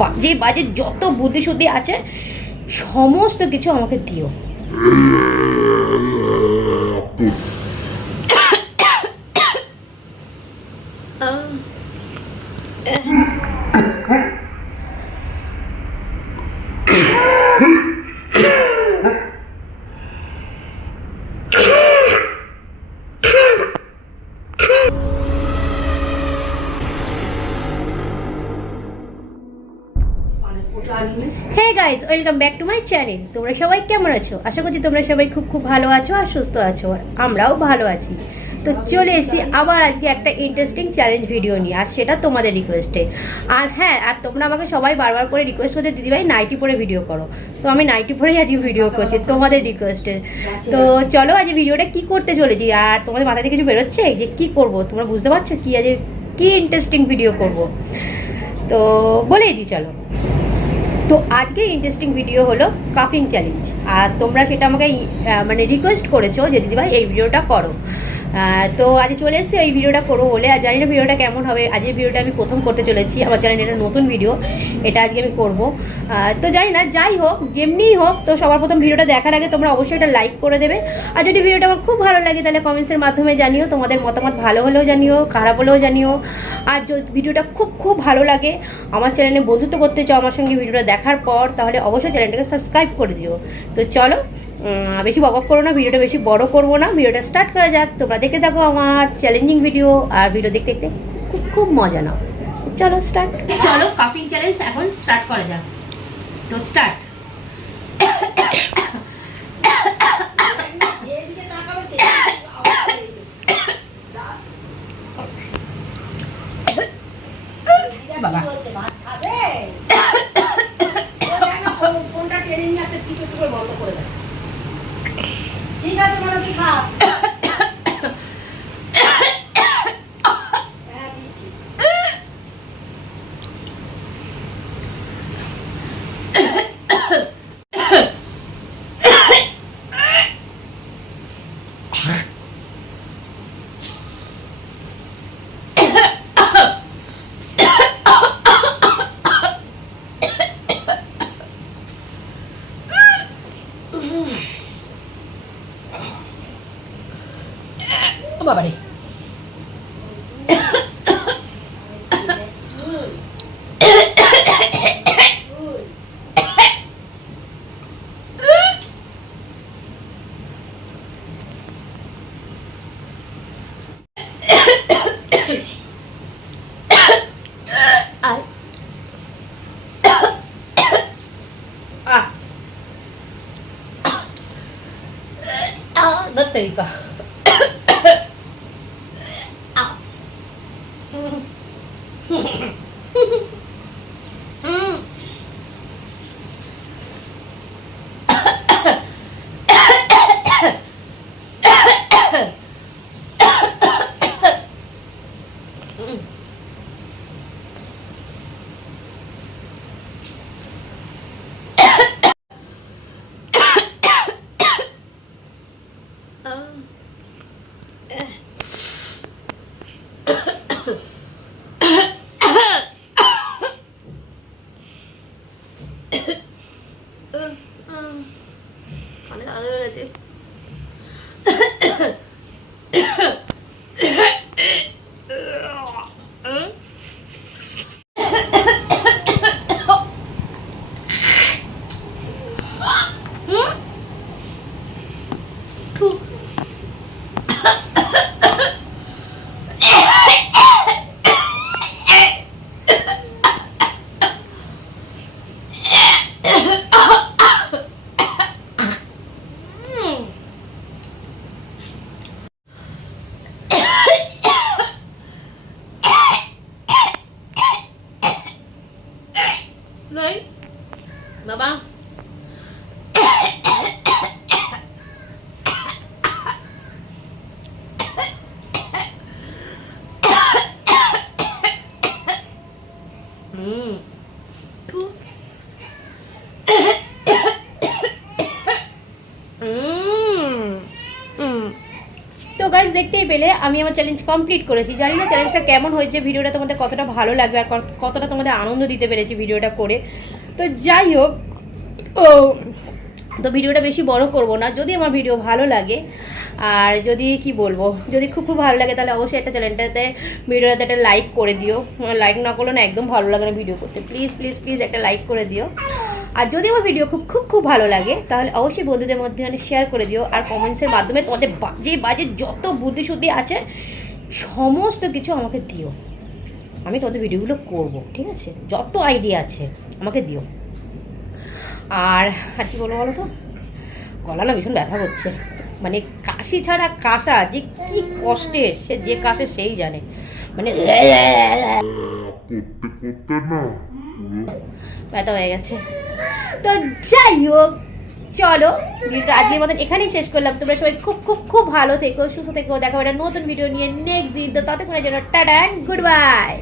বাজে বাজে যত বুদ্ধি শুদ্ধি আছে সমস্ত কিছু আমাকে দিও। Hey guys, welcome back to my channel. তোমরা সবাই কেমন আছো? আশা করছি তোমরা সবাই খুব খুব ভালো আছো আর সুস্থ আছো, আর আমরাও ভালো আছি। তো চলে এসেছি আবার আজকে একটা ইন্টারেস্টিং চ্যালেঞ্জ ভিডিও নিয়ে, আর সেটা তোমাদের রিকোয়েস্টে। আর হ্যাঁ, আর তোমরা আমাকে সবাই বারবার করে রিকোয়েস্ট করতে, দিদিভাই নাইটি পরে ভিডিও করো। তো আমি নাইটি পরেই আজকে ভিডিও করছি তোমাদের রিকোয়েস্টে। তো চলো আজ ভিডিওটা কি করতে চলেছি, আর তোমাদের মাথায় কিছু বেরোচ্ছে যে কি করব? তোমরা বুঝতে পারছো কি আজ কি ইন্টারেস্টিং ভিডিও করব? তো বলেই দিই চলো। তো আজকে ইন্টারেস্টিং ভিডিও হলো কাফিং চ্যালেঞ্জ, আর তোমরা সেটা আমাকে মানে রিকোয়েস্ট করেছো যে দিদিভাই এই ভিডিওটা করো। তো আজ চলে এসেছি এই ভিডিওটা করবো বলে। আর জানি না ভিডিওটা কেমন হবে। আজকের ভিডিওটা আমি প্রথম করতে চলেছি আমার চ্যানেলে, এটা নতুন ভিডিও, এটা আজকে আমি করবো। তো জানি না, যাই হোক যেমনিই হোক, তো সবার প্রথম ভিডিওটা দেখার আগে তোমরা অবশ্যই এটা লাইক করে দেবে। আর যদি ভিডিওটা আমার খুব ভালো লাগে তাহলে কমেন্টসের মাধ্যমে জানিও, তোমাদের মতামত ভালো হলেও জানিও, খারাপ হলেও জানিও। আর যদি ভিডিওটা খুব খুব ভালো লাগে, আমার চ্যানেলে বন্ধুত্ব করতে চাও আমার সঙ্গে ভিডিওটা দেখার পর, তাহলে অবশ্যই চ্যানেলটাকে সাবস্ক্রাইব করে দিও। তো চলো, বেশি বক করো না, ভিডিওটা বেশি বড় করবো না, ভিডিওটা স্টার্ট করা যাক। তোমরা দেখতে থাকো আমার চ্যালেঞ্জিং ভিডিও, আর ভিডিও দেখতে দেখতে খুব খুব মজা নাও। চলো স্টার্ট। চলো কাফিং চ্যালেঞ্জ এখন স্টার্ট করা যাক। তো স্টার্ট। বাবা কোনটা ট্রেনিং আছে কিছু কিছু বন্ধ করে দাও। ঠিক আছে, মানে তুই খা। বাবারে तरीका অনেক আলাদা হয়ে গেছে। বাবা তো গাইজ দেখতেই পেলে আমি আমার চ্যালেঞ্জ কমপ্লিট করেছি। জানি না চ্যালেঞ্জটা কেমন হয়েছে, ভিডিওটা তোমাদের কতটা ভালো লাগবে আর কতটা তোমাদের আনন্দ দিতে পেরেছি ভিডিওটা করে। তো যাই হোক, তো ভিডিওটা বেশি বড় করব না। যদি আমার ভিডিও ভালো লাগে আর যদি কি বলবো, যদি খুব খুব ভালো লাগে তাহলে অবশ্যই একটা চ্যানেলটাতে ভিডিওটাতে একটা লাইক করে দিও। লাইক না করলে না একদম ভালো লাগে না ভিডিও করতে। প্লিজ প্লিজ প্লিজ একটা লাইক করে দিও। আর যদি আমার ভিডিও খুব খুব খুব ভালো লাগে তাহলে অবশ্যই বন্ধুদের মধ্যে শেয়ার করে দিও। আর কমেন্টসের মাধ্যমে তোমাদের বাজে বাজে যত বুদ্ধিশুদ্ধি আছে সমস্ত কিছু আমাকে দিও। আমি তোমাদের ভিডিওগুলো করব, ঠিক আছে? যত আইডিয়া আছে আমাকে দিও। আর আর কি বলবো বলো তো, গলা না ভীষণ ব্যথা করছে। মানে কাশি ছাড়া কাশা যে কি কষ্টের, সে যে কাশে সেই জানে। মানে ব্যথা হয়ে গেছে। তো যাই হোক, চলো ভিডিওটা আজকের মতন এখানেই শেষ করলাম। তোমরা সবাই খুব খুব খুব ভালো থেকো, সুস্থ থেকো। দেখা হবে একটা নতুন ভিডিও নিয়ে নেক্সট দিন। তো ততক্ষণের জন্য টাটা, গুড বাই।